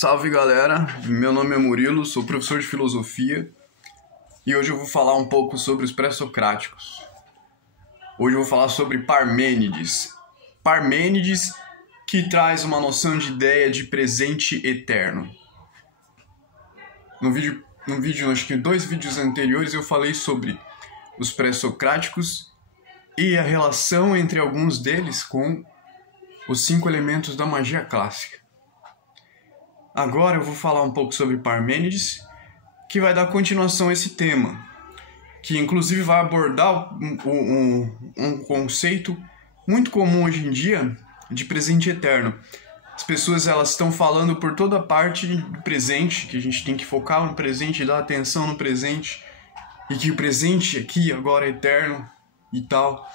Salve galera, meu nome é Murilo, sou professor de filosofia e hoje eu vou falar um pouco sobre os pré-socráticos. Hoje eu vou falar sobre Parmênides. Parmênides que traz uma noção de ideia de presente eterno. No vídeo, acho que 2 vídeos anteriores eu falei sobre os pré-socráticos e a relação entre alguns deles com os 5 elementos da magia clássica. Agora eu vou falar um pouco sobre Parmênides, que vai dar continuação a esse tema, que inclusive vai abordar um conceito muito comum hoje em dia de presente eterno. As pessoas elas estão falando por toda parte do presente, que a gente tem que focar no presente, dar atenção no presente, e que o presente aqui agora é eterno e tal.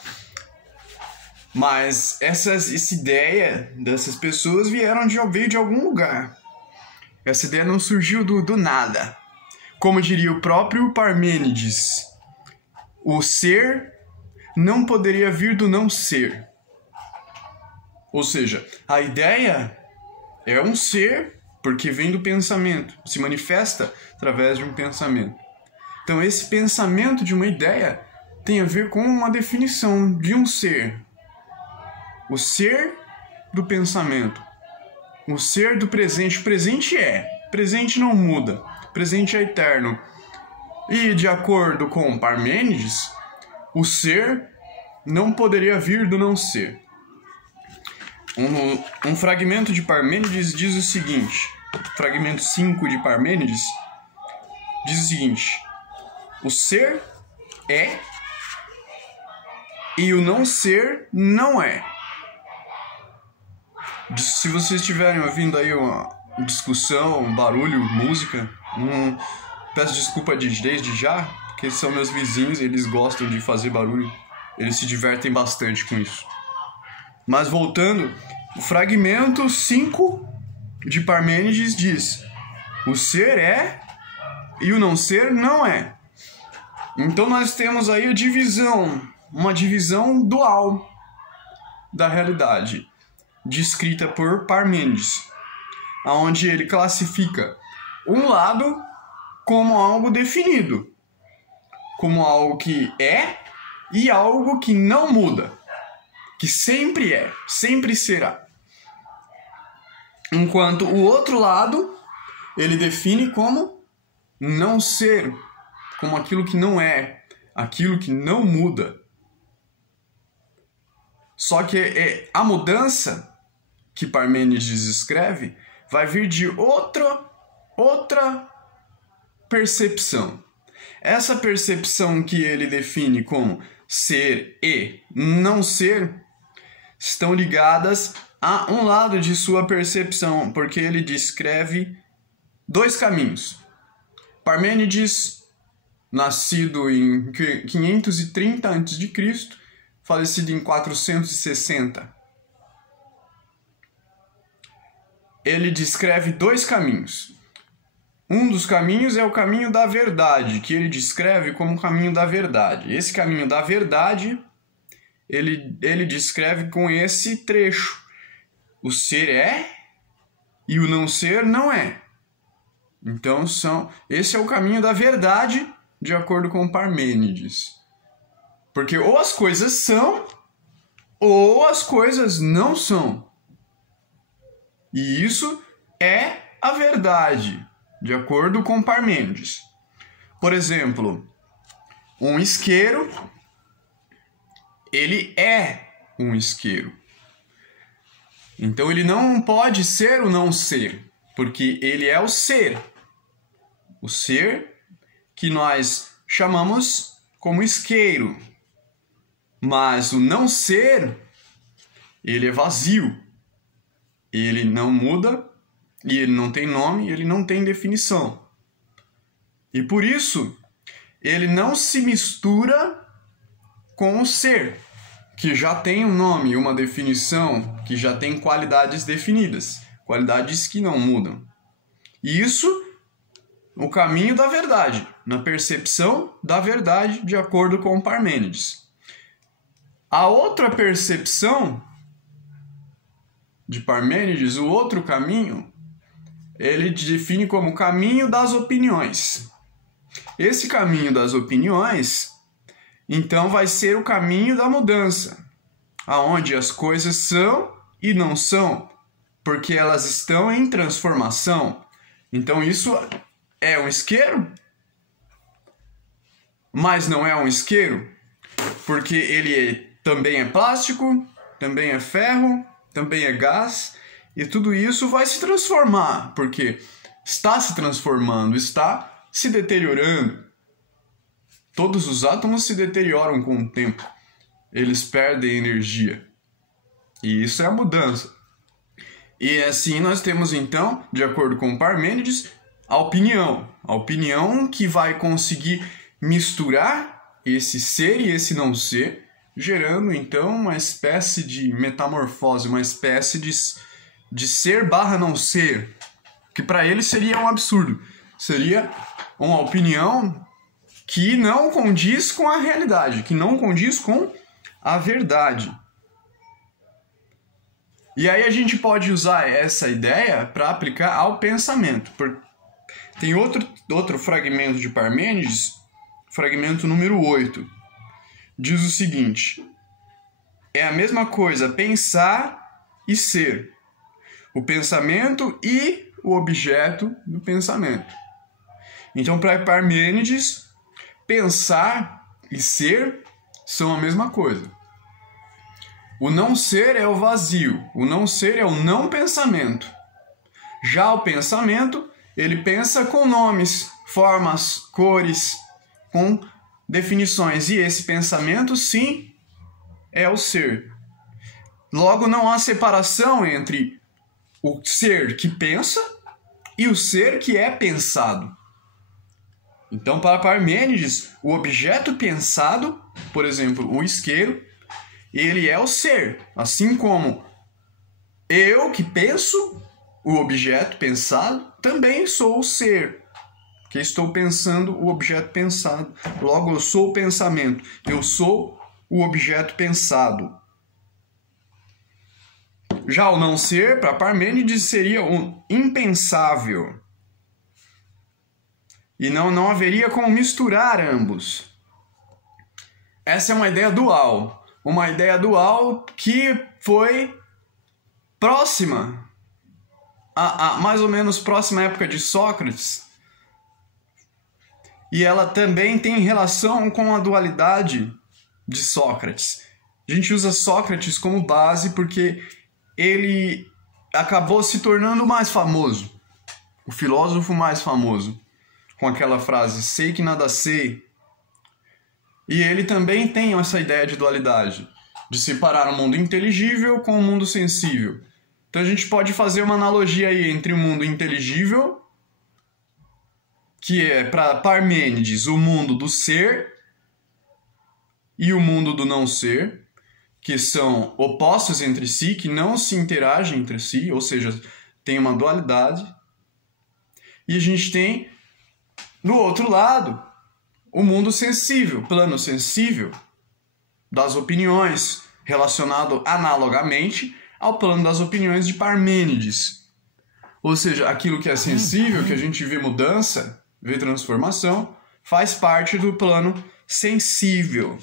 Mas essa ideia dessas pessoas veio de algum lugar. Essa ideia não surgiu do nada. Como diria o próprio Parmênides, o ser não poderia vir do não ser. Ou seja, a ideia é um ser porque vem do pensamento, se manifesta através de um pensamento. Então esse pensamento de uma ideia tem a ver com uma definição de um ser. O ser do pensamento. O ser do presente. O presente não muda. O presente é eterno. E de acordo com Parmênides, o ser não poderia vir do não ser. Um fragmento de Parmênides diz o seguinte, fragmento 5 de Parmênides, diz o seguinte: o ser é e o não ser não é. Se vocês estiverem ouvindo aí uma discussão, um barulho, música, peço desculpa desde já, porque são meus vizinhos e eles gostam de fazer barulho, eles se divertem bastante com isso. Mas voltando, o fragmento 5 de Parmênides diz: o ser é e o não ser não é. Então nós temos aí uma divisão dual da realidade, descrita por Parmênides, onde ele classifica um lado como algo definido, como algo que é e algo que não muda, que sempre é, sempre será. Enquanto o outro lado ele define como não ser, como aquilo que não é, aquilo que não muda. Só que a mudança que Parmênides escreve vai vir de outra percepção. Essa percepção que ele define como ser e não ser estão ligadas a um lado de sua percepção, porque ele descreve 2 caminhos. Parmênides, nascido em 530 a.C., falecido em 460. Ele descreve 2 caminhos. Um dos caminhos é o caminho da verdade, que ele descreve como o caminho da verdade. Esse caminho da verdade, ele descreve com esse trecho: o ser é e o não ser não é. Então, esse é o caminho da verdade, de acordo com Parmênides. Porque ou as coisas são, ou as coisas não são. E isso é a verdade, de acordo com Parmênides. Por exemplo, um isqueiro, ele é um isqueiro. Então ele não pode ser o não ser, porque ele é o ser. O ser que nós chamamos como isqueiro. Mas o não ser, ele é vazio. Ele não muda, e ele não tem nome, ele não tem definição. E por isso, ele não se mistura com o ser, que já tem um nome, uma definição, que já tem qualidades definidas, qualidades que não mudam. E isso, o caminho da verdade, na percepção da verdade, de acordo com Parmênides. A outra percepção de Parmênides, o outro caminho, ele define como caminho das opiniões. Esse caminho das opiniões, então, vai ser o caminho da mudança, aonde as coisas são e não são, porque elas estão em transformação. Então, isso é um isqueiro, mas não é um isqueiro, porque ele também é plástico, também é ferro, também é gás, e tudo isso vai se transformar, porque está se transformando, está se deteriorando. Todos os átomos se deterioram com o tempo. Eles perdem energia. E isso é a mudança. E assim nós temos então, de acordo com Parmênides, a opinião. A opinião que vai conseguir misturar esse ser e esse não ser, gerando então uma espécie de metamorfose, uma espécie de ser barra não ser, que para ele seria um absurdo. Seria uma opinião que não condiz com a realidade, que não condiz com a verdade. E aí a gente pode usar essa ideia para aplicar ao pensamento. Tem outro fragmento de Parmênides, fragmento número 8. Diz o seguinte: é a mesma coisa pensar e ser. O pensamento e o objeto do pensamento. Então, para Parmênides, pensar e ser são a mesma coisa. O não ser é o vazio, o não ser é o não pensamento. Já o pensamento, ele pensa com nomes, formas, cores, com definições. E esse pensamento, sim, é o ser. Logo, não há separação entre o ser que pensa e o ser que é pensado. Então, para Parmênides, o objeto pensado, por exemplo, o isqueiro, ele é o ser. Assim como eu que penso, o objeto pensado, também sou o ser, que estou pensando o objeto pensado. Logo, eu sou o pensamento. Eu sou o objeto pensado. Já o não ser, para Parmênides, seria um impensável. E não haveria como misturar ambos. Essa é uma ideia dual. Uma ideia dual que foi próxima, mais ou menos próxima à época de Sócrates. E ela também tem relação com a dualidade de Sócrates. A gente usa Sócrates como base porque ele acabou se tornando mais famoso. O filósofo mais famoso. Com aquela frase, sei que nada sei. E ele também tem essa ideia de dualidade, de separar o mundo inteligível com o mundo sensível. Então a gente pode fazer uma analogia aí entre o mundo inteligível, que é para Parmênides o mundo do ser, e o mundo do não ser, que são opostos entre si, que não se interagem entre si, ou seja, tem uma dualidade. E a gente tem do outro lado, o mundo sensível, plano sensível das opiniões, relacionado analogamente ao plano das opiniões de Parmênides. Ou seja, aquilo que é sensível, que a gente vê mudança, vê transformação, faz parte do plano sensível.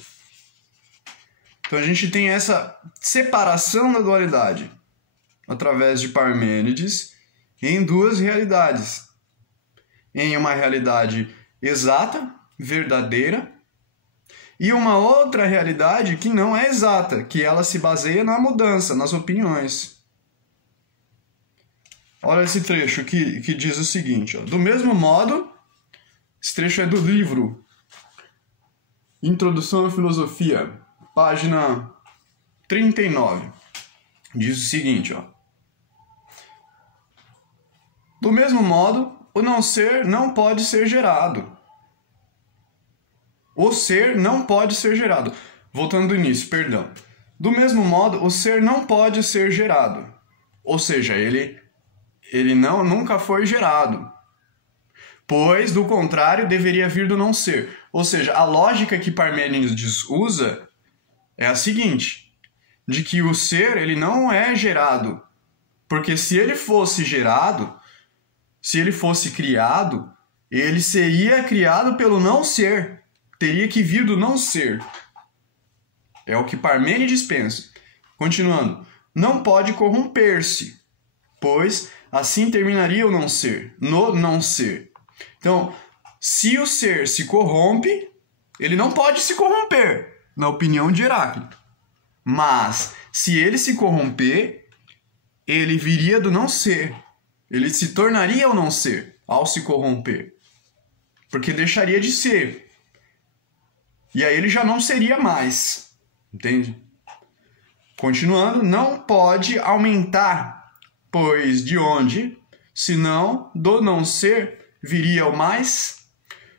Então a gente tem essa separação da dualidade através de Parmênides em duas realidades. Em uma realidade exata, verdadeira, e uma outra realidade que não é exata, que ela se baseia na mudança, nas opiniões. Olha esse trecho que diz o seguinte, ó. Do mesmo modo, esse trecho é do livro Introdução à Filosofia, página 39. Diz o seguinte, ó. Do mesmo modo, o não ser não pode ser gerado. O ser não pode ser gerado. Voltando do início, perdão. Do mesmo modo, o ser não pode ser gerado. Ou seja, ele nunca foi gerado. Pois, do contrário, deveria vir do não ser. Ou seja, a lógica que Parmênides usa é a seguinte, de que o ser ele não é gerado. Porque se ele fosse gerado, se ele fosse criado, ele seria criado pelo não ser. Teria que vir do não ser. É o que Parmênides pensa. Continuando. Não pode corromper-se, pois assim terminaria o não ser, no não ser. Então, se o ser se corrompe, ele não pode se corromper, na opinião de Heráclito. Mas, se ele se corromper, ele viria do não ser. Ele se tornaria o não ser ao se corromper. Porque deixaria de ser. E aí ele já não seria mais. Entende? Continuando, não pode aumentar, pois de onde, senão do não ser, viria o mais?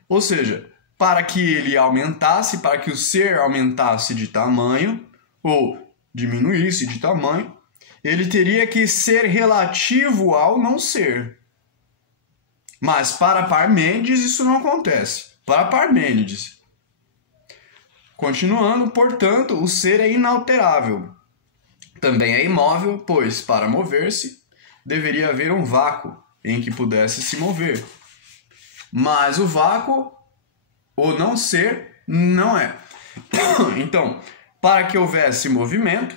Ou seja, para que ele aumentasse, para que o ser aumentasse de tamanho, ou diminuísse de tamanho, ele teria que ser relativo ao não ser. Mas para Parmênides isso não acontece. Para Parmênides. Continuando, portanto, o ser é inalterável. Também é imóvel, pois, para mover-se, deveria haver um vácuo em que pudesse se mover. Mas o vácuo, o não ser, não é. Então, para que houvesse movimento,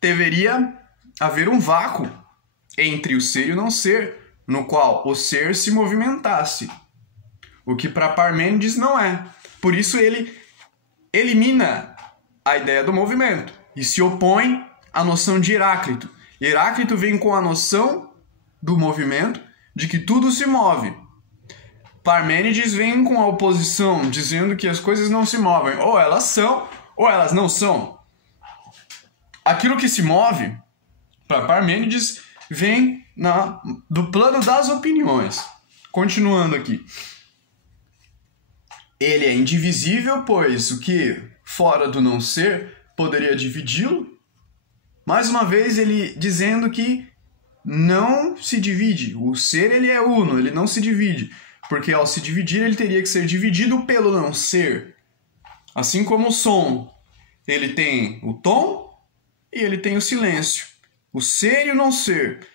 deveria haver um vácuo entre o ser e o não ser, no qual o ser se movimentasse. O que para Parmênides não é. Por isso ele elimina a ideia do movimento e se opõe à noção de Heráclito. Heráclito vem com a noção do movimento, de que tudo se move. Parmênides vem com a oposição, dizendo que as coisas não se movem. Ou elas são, ou elas não são. Aquilo que se move, para Parmênides, vem do plano das opiniões. Continuando aqui. Ele é indivisível, pois o que, fora do não ser, poderia dividi-lo? Mais uma vez, ele dizendo que não se divide. O ser, ele é uno, ele não se divide. Porque ao se dividir, ele teria que ser dividido pelo não ser. Assim como o som. Ele tem o tom e ele tem o silêncio. O ser e o não ser.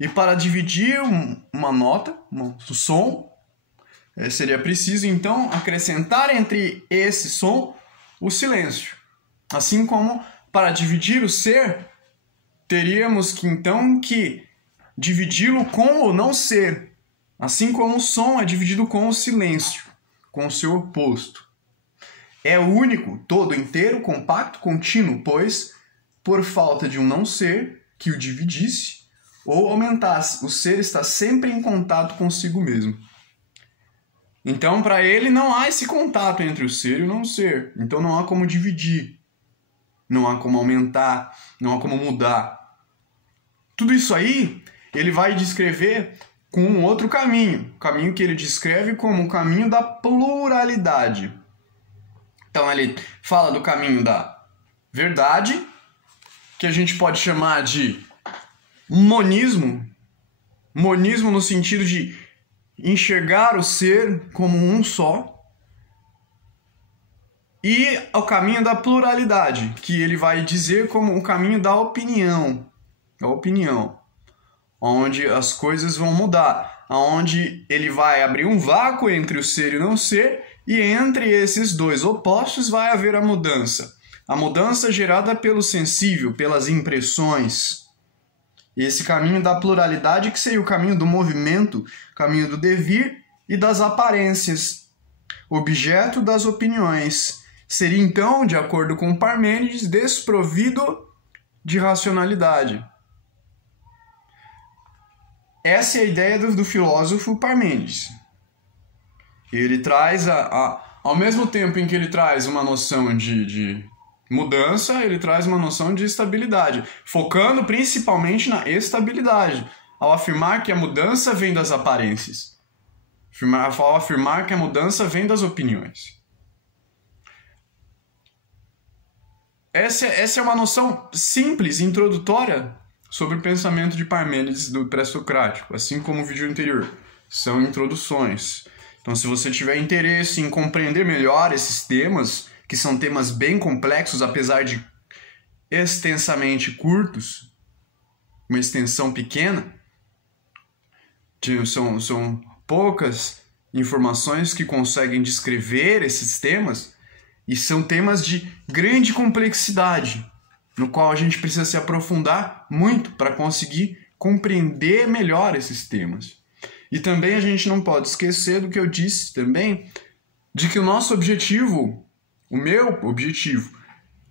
E para dividir uma nota, o som, seria preciso, então, acrescentar entre esse som o silêncio. Assim como, para dividir o ser, teríamos que, então, que dividi-lo com o não ser. Assim como o som é dividido com o silêncio, com o seu oposto. É único, todo, inteiro, compacto, contínuo, pois, por falta de um não ser que o dividisse ou aumentasse, o ser está sempre em contato consigo mesmo. Então, para ele, não há esse contato entre o ser e o não ser. Então, não há como dividir. Não há como aumentar. Não há como mudar. Tudo isso aí, ele vai descrever com um outro caminho. O caminho que ele descreve como o caminho da pluralidade. Então, ele fala do caminho da verdade, que a gente pode chamar de monismo. Monismo no sentido de enxergar o ser como um só, e o caminho da pluralidade, que ele vai dizer como o caminho da opinião, onde as coisas vão mudar, onde ele vai abrir um vácuo entre o ser e o não ser, e entre esses dois opostos vai haver a mudança gerada pelo sensível, pelas impressões. Esse caminho da pluralidade que seria o caminho do movimento, o caminho do devir e das aparências, objeto das opiniões. Seria então, de acordo com Parmênides, desprovido de racionalidade. Essa é a ideia do filósofo Parmênides. Ele traz, ao mesmo tempo em que ele traz uma noção de mudança, ele traz uma noção de estabilidade, focando principalmente na estabilidade, ao afirmar que a mudança vem das aparências, ao afirmar que a mudança vem das opiniões. Essa é uma noção simples, introdutória, sobre o pensamento de Parmênides do pré-socrático, assim como o vídeo anterior. São introduções. Então, se você tiver interesse em compreender melhor esses temas, que são temas bem complexos, apesar de extensamente curtos, uma extensão pequena, São poucas informações que conseguem descrever esses temas, e são temas de grande complexidade, no qual a gente precisa se aprofundar muito para conseguir compreender melhor esses temas. E também a gente não pode esquecer do que eu disse também, de que o nosso objetivo, o meu objetivo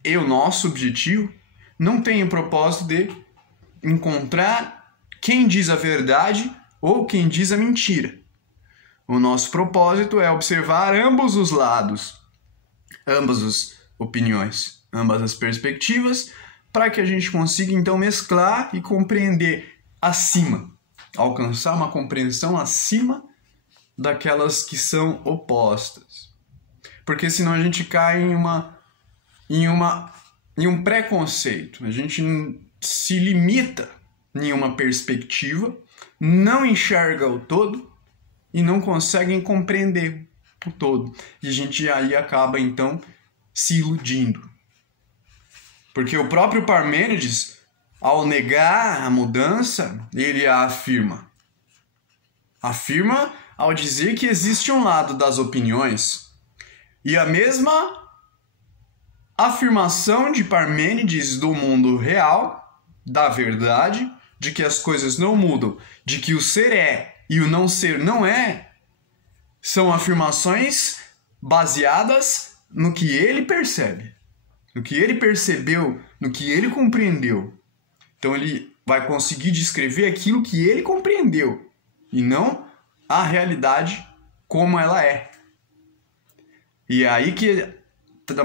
e o nosso objetivo, não tem o propósito de encontrar quem diz a verdade ou quem diz a mentira. O nosso propósito é observar ambos os lados, ambas as opiniões, ambas as perspectivas, para que a gente consiga então mesclar e compreender acima, alcançar uma compreensão acima daquelas que são opostas. Porque senão a gente cai em um preconceito, a gente se limita em uma perspectiva, não enxerga o todo e não consegue compreender o todo. E a gente aí acaba então se iludindo. Porque o próprio Parmênides, ao negar a mudança, ele a afirma. Afirma ao dizer que existe um lado das opiniões. E a mesma afirmação de Parmênides do mundo real, da verdade, de que as coisas não mudam, de que o ser é e o não ser não é, são afirmações baseadas no que ele percebe, no que ele percebeu, no que ele compreendeu. Então ele vai conseguir descrever aquilo que ele compreendeu e não a realidade como ela é. E é aí que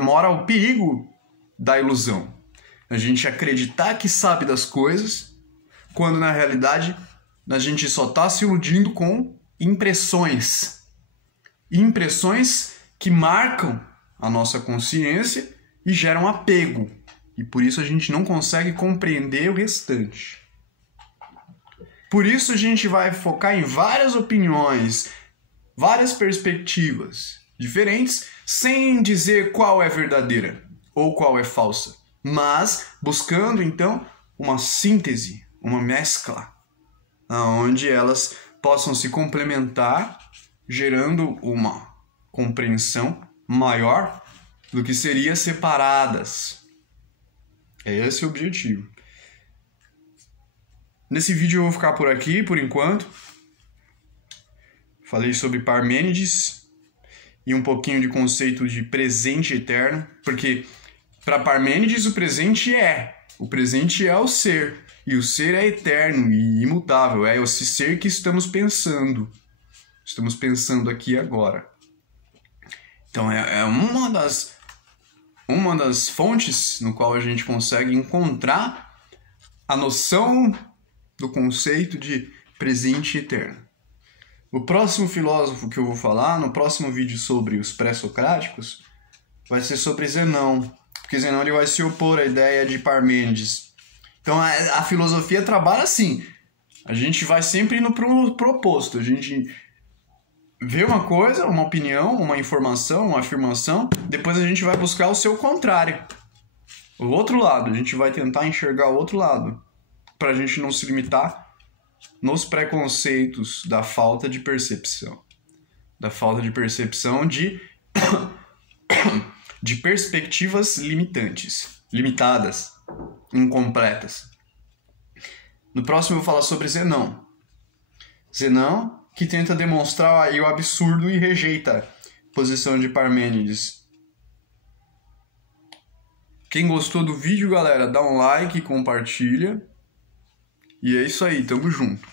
mora o perigo da ilusão. A gente acreditar que sabe das coisas, quando na realidade a gente só está se iludindo com impressões. Impressões que marcam a nossa consciência e geram apego. E por isso a gente não consegue compreender o restante. Por isso a gente vai focar em várias opiniões, várias perspectivas diferentes, sem dizer qual é verdadeira ou qual é falsa, mas buscando então uma síntese, uma mescla, onde elas possam se complementar, gerando uma compreensão maior do que seria separadas. É esse o objetivo. Nesse vídeo eu vou ficar por aqui, por enquanto. Falei sobre Parmênides e um pouquinho de conceito de presente eterno, porque para Parmênides o presente é o ser, e o ser é eterno e imutável, é esse ser que estamos pensando aqui agora. Então é uma das fontes no qual a gente consegue encontrar a noção do conceito de presente eterno. O próximo filósofo que eu vou falar, no próximo vídeo sobre os pré-socráticos, vai ser sobre Zenão, porque Zenão ele vai se opor à ideia de Parmênides. Então a filosofia trabalha assim, a gente vai sempre indo para o oposto, a gente vê uma coisa, uma opinião, uma informação, uma afirmação, depois a gente vai buscar o seu contrário, o outro lado, a gente vai tentar enxergar o outro lado, para a gente não se limitar nos preconceitos da falta de percepção. Da falta de percepção de perspectivas limitadas, incompletas. No próximo eu vou falar sobre Zenão. Zenão que tenta demonstrar aí o absurdo e rejeita a posição de Parmênides. Quem gostou do vídeo, galera, dá um like, compartilha. E é isso aí, tamo junto.